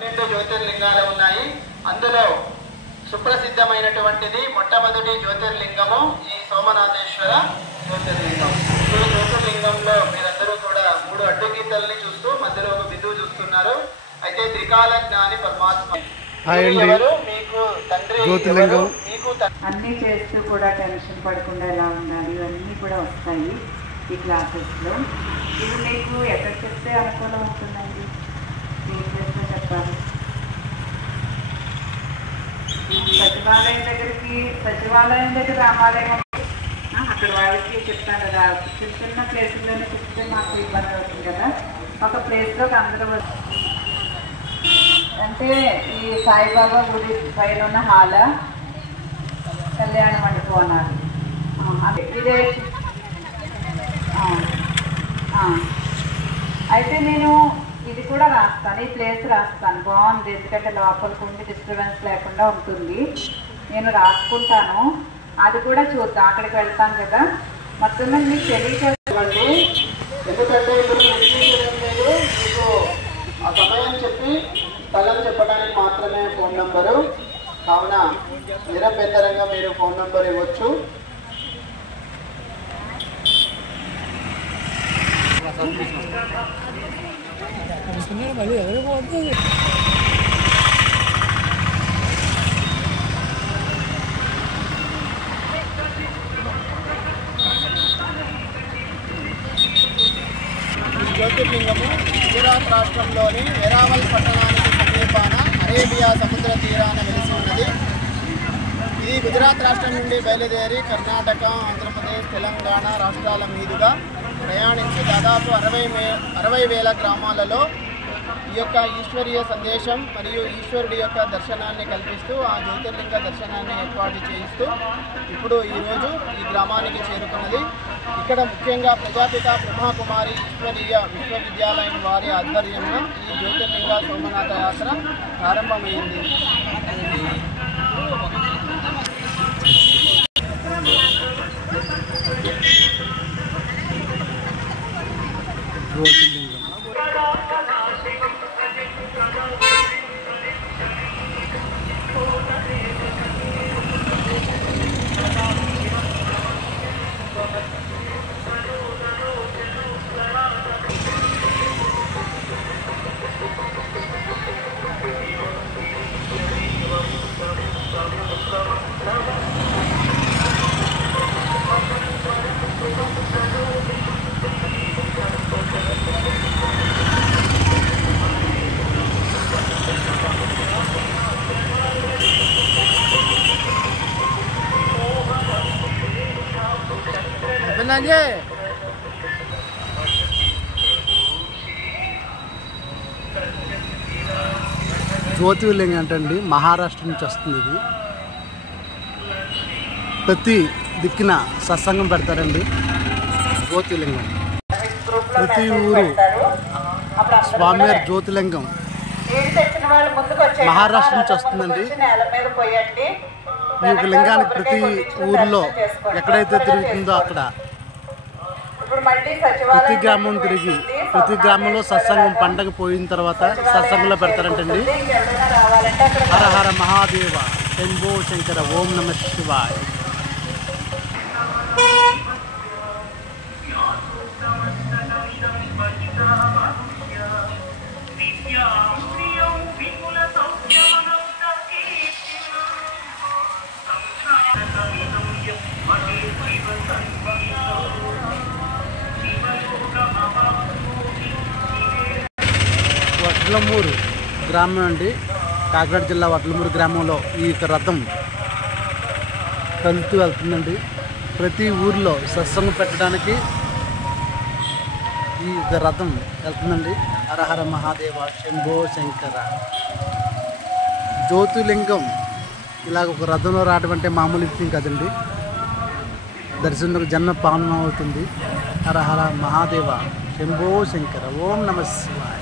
12 జ్యోతిర్లింగాలు ఉన్నాయి. అందులో సుప్రసిద్ధమైనటువంటిది మొట్టమొదటి జ్యోతిర్లింగము ఈ సోమనాథేశ్వర జ్యోతిర్లింగం. ఈ జ్యోతిర్లింగంలో మీరందరూ కూడా 3 అడ్డుగీతల్ని చూస్తూ మధ్యలో ఒక బిందువు చూస్తున్నారు. అయితే త్రికాల జ్ఞాని పరమాత్మ ఎవరు, మీకు తండ్రి ఎవరు, మీకు అన్నీ చేస్తూ కూడా టెన్షన్ పడకుండా ఎలా ఉండాలి ఇవన్నీ కూడా వస్తాయి ఈ క్లాసెస్లో. ఇది మీకు ఎక్కడ చెప్తే అనుకూలం ఉంటుందండి? ఏం చేస్తే చెప్పాలి? సచివాలయం దగ్గర రామాలయం అక్కడ వాళ్ళకి చెప్తాను కదా, చిన్న చిన్న ప్లేసుల్లోనే చెప్తే మాకు ఇబ్బంది అవుతుంది కదా. ఒక ప్లేస్లోకి అందరూ అంటే ఈ సాయిబాబా గుడి పైన ఉన్న హాల కళ్యాణ మండపం అన్నారు. ఇదే అయితే నేను ఇది కూడా రాస్తాను, ఈ ప్లేస్ రాస్తాను. బాగుంది, ఎందుకంటే లోపలికి ఉండి డిస్టర్బెన్స్ లేకుండా ఉంటుంది. నేను రాసుకుంటాను, అది కూడా చూద్దాం. అక్కడికి వెళ్తాం కదా, మొత్తం మీకు తెలియచేస్తామండి. ఎందుకంటే ఇప్పుడు లేదు, మీకు ఆ సమయం చెప్పి స్థలం చెప్పడానికి మాత్రమే ఫోన్ నంబరు. కావున నిరభ్యంతరంగా మీరు ఫోన్ నంబర్ ఇవ్వచ్చు. జ్యోతిర్లింగము గుజరాత్ రాష్ట్రంలోని వెరావల్ పట్టణానికి సమీపాన అరేబియా సముద్ర తీరాన వెలిసి ఉన్నది. ఇది గుజరాత్ రాష్ట్రం నుండి బయలుదేరి కర్ణాటక, ఆంధ్రప్రదేశ్, తెలంగాణ రాష్ట్రాల మీదుగా ప్రయాణించి దాదాపు 60,000 గ్రామాలలో ఈ యొక్క ఈశ్వరీయ సందేశం మరియు ఈశ్వరుడి యొక్క దర్శనాన్ని కల్పిస్తూ ఆ జ్యోతిర్లింగ దర్శనాన్ని ఏర్పాటు చేయిస్తూ ఇప్పుడు ఈరోజు ఈ గ్రామానికి చేరుకున్నది. ఇక్కడ ముఖ్యంగా ప్రజాపిత బ్రహ్మకుమారి ఈశ్వరీయ విశ్వవిద్యాలయం వారి ఆధ్వర్యంలో ఈ జ్యోతిర్లింగ సోమనాథ యాత్ర ప్రారంభమైంది. జ్యోతిర్లింగం అంటండి, మహారాష్ట్ర నుంచి వస్తుంది. ఇది ప్రతి దిక్కున సత్సంగం పెడతారండి. జ్యోతిర్లింగం ప్రతి ఊరు స్వామివారి జ్యోతిర్లింగం మహారాష్ట్ర నుంచి వస్తుందండి. ఈ యొక్క లింగానికి ప్రతి ఊరిలో ఎక్కడైతే తిరుగుతుందో అక్కడ ప్రతి గ్రామం తిరిగి ప్రతి గ్రామంలో సత్సంగం పండగ పోయిన తర్వాత సత్సంగంలో పెడతారంటండి. హర హర మహాదేవ, శంభో శంకర, ఓం నమ శివాయ. వడ్లమూరు గ్రామం అండి, కాకినాడ జిల్లా వడ్లమూరు గ్రామంలో ఈ యొక్క రథం కలుతూ వెళ్తుందండి. ప్రతి ఊరిలో సత్సంగం పెట్టడానికి ఈ యొక్క రథం వెళ్తుందండి. హరహర మహాదేవ, శంభో శంకర. జ్యోతిర్లింగం ఇలాగ ఒక రథంలో రావడం అంటే మామూలు విషయం కదండి. దర్శనం జన్మ పావనం అవుతుంది. హరహర మహాదేవ, శంభో శంకర, ఓం నమ శివాయ.